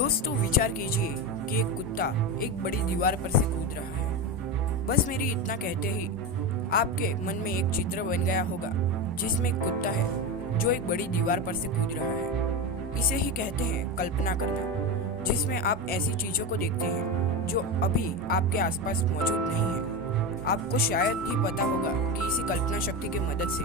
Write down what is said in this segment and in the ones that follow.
दोस्तों विचार कीजिए कि एक कुत्ता एक बड़ी दीवार पर से कूद रहा है। बस मेरी इतना कहते ही आपके मन में एक चित्र बन गया होगा जिसमें एक कुत्ता है जो एक बड़ी दीवार पर से कूद रहा है। इसे ही कहते हैं कल्पना करना, जिसमें आप ऐसी चीजों को देखते हैं जो अभी आपके आसपास मौजूद नहीं है। आपको शायद ही पता होगा कि इसी कल्पना शक्ति की मदद से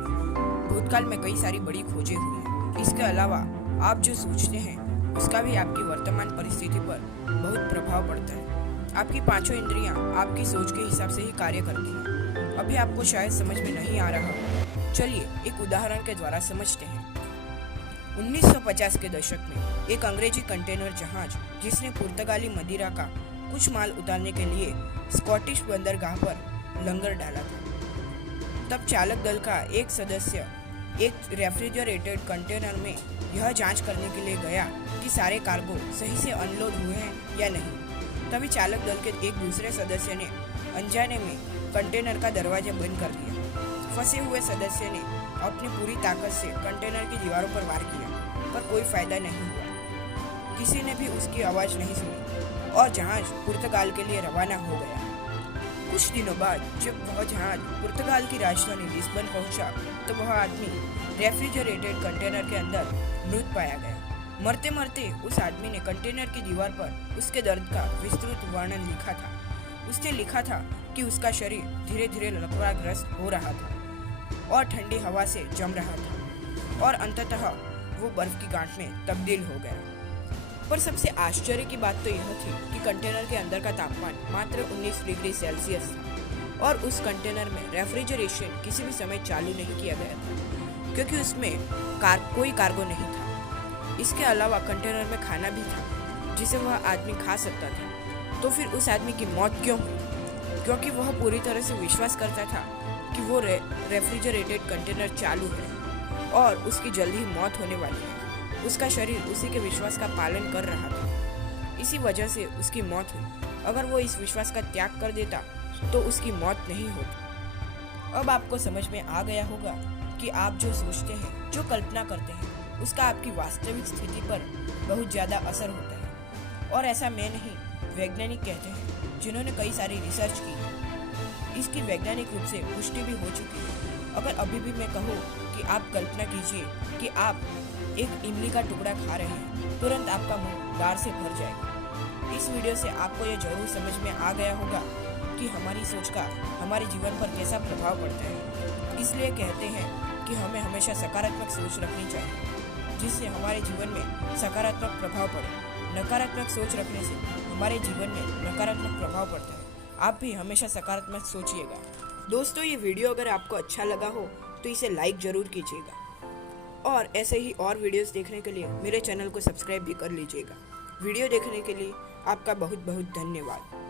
भूतकाल में कई सारी बड़ी खोजें हुई हैं। इसके अलावा आप जो सोचते हैं उसका भी आपकी वर्तमान परिस्थिति पर बहुत प्रभाव पड़ता है। आपकी पांचों इंद्रियां आपकी सोच के हिसाब से ही कार्य करती हैं। अभी आपको शायद समझ में नहीं आ रहा हो, चलिए एक उदाहरण के द्वारा समझते हैं। 1950 के दशक में एक अंग्रेजी कंटेनर जहाज जिसने पुर्तगाली मदिरा का कुछ माल उतारने के लिए स्कॉटिश बंदरगाह पर लंगर डाला था। तब चालक दल का एक सदस्य एक रेफ्रिजरेटेड कंटेनर में यह जांच करने के लिए गया कि सारे कार्गो सही से अनलोड हुए हैं या नहीं। तभी चालक दल के एक दूसरे सदस्य ने अनजाने में कंटेनर का दरवाजा बंद कर दिया। फंसे हुए सदस्य ने अपनी पूरी ताकत से कंटेनर की दीवारों पर वार किया, पर कोई फायदा नहीं हुआ। किसी ने भी उसकी आवाज़ नहीं सुनी और जहाज पुर्तगाल के लिए रवाना हो गया। कुछ दिनों बाद जब वह जहाज पुर्तगाल की राजधानी लिस्बन पहुंचा, तो वह आदमी रेफ्रिजरेटेड कंटेनर के अंदर मृत पाया गया। मरते मरते उस आदमी ने कंटेनर की दीवार पर उसके दर्द का विस्तृत वर्णन लिखा था। उसने लिखा था कि उसका शरीर धीरे धीरे लकवाग्रस्त हो रहा था और ठंडी हवा से जम रहा था और अंततः वो बर्फ की गांठ में तब्दील हो गया। पर सबसे आश्चर्य की बात तो यह थी कि कंटेनर के अंदर का तापमान मात्र 19 डिग्री सेल्सियस था और उस कंटेनर में रेफ्रिजरेशन किसी भी समय चालू नहीं किया गया था, क्योंकि उसमें कोई कार्गो नहीं था। इसके अलावा कंटेनर में खाना भी था जिसे वह आदमी खा सकता था। तो फिर उस आदमी की मौत क्यों हुई? क्योंकि वह पूरी तरह से विश्वास करता था कि वो रेफ्रिजरेटेड कंटेनर चालू है और उसकी जल्द ही मौत होने वाली है। उसका शरीर उसी के विश्वास का पालन कर रहा था, इसी वजह से उसकी मौत हुई। अगर वो इस विश्वास का त्याग कर देता तो उसकी मौत नहीं होती। अब आपको समझ में आ गया होगा कि आप जो सोचते हैं, जो कल्पना करते हैं, उसका आपकी वास्तविक स्थिति पर बहुत ज़्यादा असर होता है। और ऐसा मैं नहीं, वैज्ञानिक कहते हैं जिन्होंने कई सारी रिसर्च की है। इसकी वैज्ञानिक रूप से पुष्टि भी हो चुकी है। अगर अभी भी मैं कहूँ कि आप कल्पना कीजिए कि आप एक इमली का टुकड़ा खा रहे हैं, तुरंत आपका मुंह लार से भर जाएगा। इस वीडियो से आपको यह जरूर समझ में आ गया होगा कि हमारी सोच का हमारे जीवन पर कैसा प्रभाव पड़ता है। इसलिए कहते हैं कि हमें हमेशा सकारात्मक सोच रखनी चाहिए, जिससे हमारे जीवन में सकारात्मक प्रभाव पड़े। नकारात्मक सोच रखने से हमारे जीवन में नकारात्मक प्रभाव पड़ता है। आप भी हमेशा सकारात्मक सोचिएगा। दोस्तों, ये वीडियो अगर आपको अच्छा लगा हो तो इसे लाइक जरूर कीजिएगा और ऐसे ही और वीडियोस देखने के लिए मेरे चैनल को सब्सक्राइब भी कर लीजिएगा। वीडियो देखने के लिए आपका बहुत बहुत धन्यवाद।